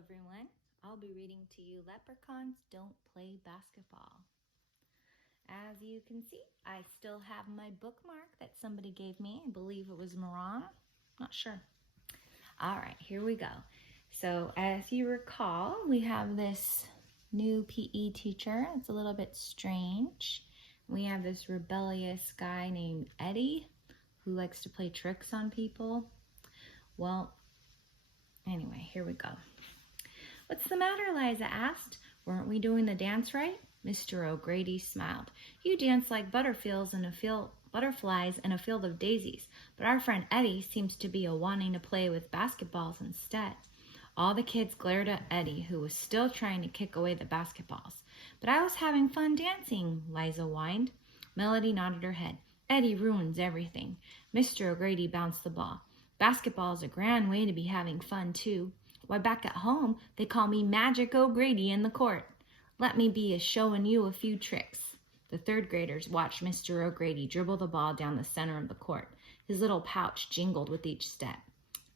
everyone. I'll be reading to you Leprechauns Don't Play Basketball. As you can see, I still have my bookmark that somebody gave me. I believe it was Marana. Not sure. All right, here we go. So as you recall, we have this new PE teacher. It's a little bit strange. We have this rebellious guy named Eddie who likes to play tricks on people. Well, anyway, here we go. "What's the matter?" Liza asked. "Weren't we doing the dance right?" Mr. O'Grady smiled. "You dance like butterflies in a field of daisies, but our friend Eddie seems to be wanting to play with basketballs instead." All the kids glared at Eddie, who was still trying to kick away the basketballs. "But I was having fun dancing," Liza whined. Melody nodded her head. "Eddie ruins everything." Mr. O'Grady bounced the ball. "Basketball is a grand way to be having fun, too. Why, back at home, they call me Magic O'Grady in the court. Let me be showing you a few tricks." The third graders watched Mr. O'Grady dribble the ball down the center of the court. His little pouch jingled with each step.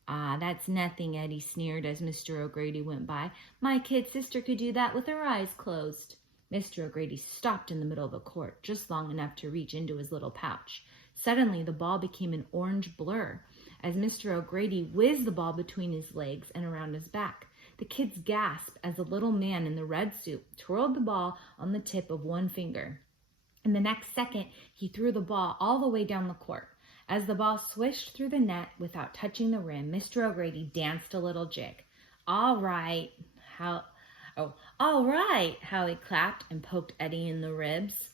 "Ah, that's nothing," Eddie sneered as Mr. O'Grady went by. "My kid sister could do that with her eyes closed." Mr. O'Grady stopped in the middle of the court, just long enough to reach into his little pouch. Suddenly, the ball became an orange blur as Mr. O'Grady whizzed the ball between his legs and around his back. The kids gasped as the little man in the red suit twirled the ball on the tip of one finger. In the next second, he threw the ball all the way down the court. As the ball swished through the net without touching the rim, Mr. O'Grady danced a little jig. All right, Howie clapped and poked Eddie in the ribs.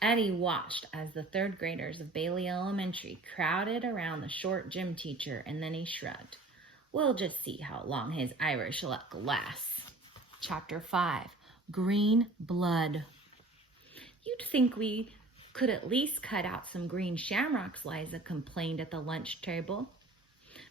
Eddie watched as the third graders of Bailey Elementary crowded around the short gym teacher, and then he shrugged. "We'll just see how long his Irish luck lasts." Chapter 5, Green Blood. "You'd think we could at least cut out some green shamrocks," Liza complained at the lunch table.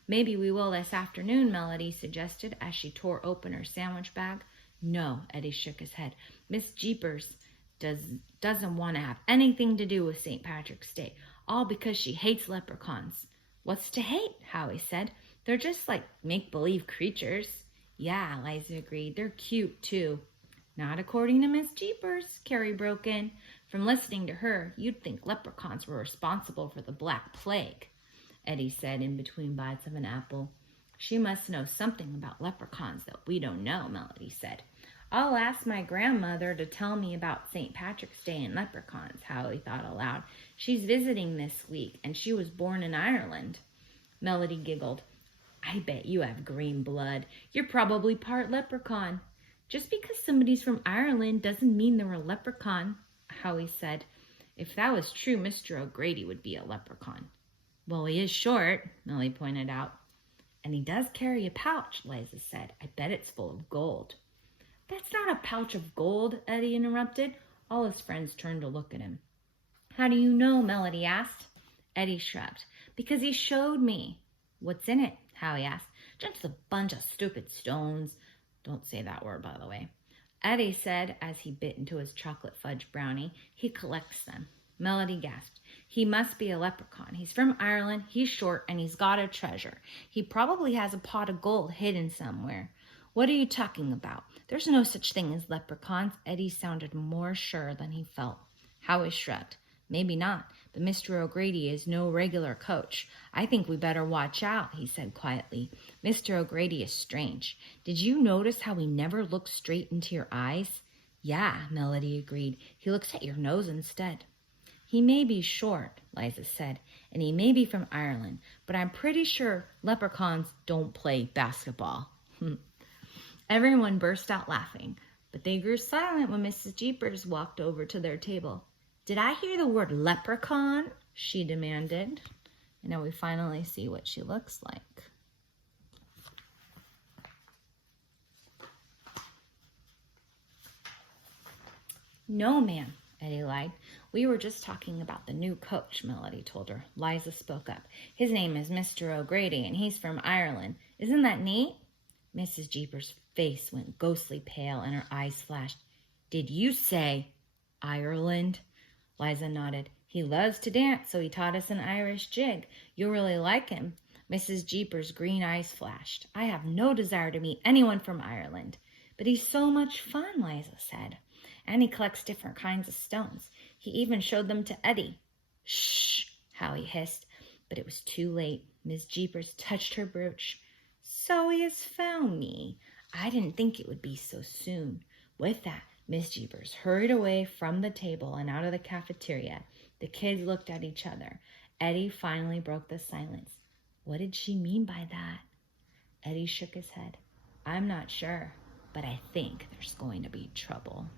"Maybe we will this afternoon," Melody suggested as she tore open her sandwich bag. "No," Eddie shook his head. "Miss Jeepers doesn't want to have anything to do with St. Patrick's Day, all because she hates leprechauns." "What's to hate?" Howie said. "They're just like make-believe creatures." "Yeah," Liza agreed. "They're cute, too." "Not according to Miss Jeepers," Carrie broke in. "From listening to her, you'd think leprechauns were responsible for the Black Plague," Eddie said in between bites of an apple. "She must know something about leprechauns that we don't know," Melody said. "I'll ask my grandmother to tell me about St. Patrick's Day and leprechauns," Howie thought aloud. "She's visiting this week, and she was born in Ireland." Melody giggled. "I bet you have green blood. You're probably part leprechaun." "Just because somebody's from Ireland doesn't mean they're a leprechaun," Howie said. "If that was true, Mr. O'Grady would be a leprechaun." "Well, he is short," Melly pointed out. "And he does carry a pouch," Liza said. "I bet it's full of gold." "That's not a pouch of gold," Eddie interrupted. All his friends turned to look at him. "How do you know?" Melody asked. Eddie shrugged. "Because he showed me." "What's in it?" Howie asked. "Just a bunch of stupid stones." Don't say that word, by the way. Eddie said as he bit into his chocolate fudge brownie. "He collects them." Melody gasped. "He must be a leprechaun. He's from Ireland, he's short, and he's got a treasure. He probably has a pot of gold hidden somewhere." "What are you talking about? There's no such thing as leprechauns." Eddie sounded more sure than he felt. Howie shrugged. "Maybe not, but Mr. O'Grady is no regular coach. I think we better watch out," he said quietly. "Mr. O'Grady is strange. Did you notice how he never looks straight into your eyes?" "Yeah," Melody agreed. "He looks at your nose instead." "He may be short," Liza said, "and he may be from Ireland, but I'm pretty sure leprechauns don't play basketball." Everyone burst out laughing, but they grew silent when Mrs. Jeepers walked over to their table. "Did I hear the word leprechaun?" she demanded. And now we finally see what she looks like. "No, ma'am," Eddie lied. "We were just talking about the new coach," Melody told her. Liza spoke up. "His name is Mr. O'Grady, and he's from Ireland. Isn't that neat?" Mrs. Jeepers' face went ghostly pale, and her eyes flashed. "Did you say Ireland?" Liza nodded. "He loves to dance, so he taught us an Irish jig. You'll really like him." Mrs. Jeepers' green eyes flashed. "I have no desire to meet anyone from Ireland." "But he's so much fun," Liza said. "And he collects different kinds of stones. He even showed them to Eddie." "Shh," Hallie hissed. But it was too late. Miss Jeepers touched her brooch. "So he has found me. I didn't think it would be so soon." With that, Miss Jeepers hurried away from the table and out of the cafeteria. The kids looked at each other. Eddie finally broke the silence. "What did she mean by that?" Eddie shook his head. "I'm not sure, but I think there's going to be trouble."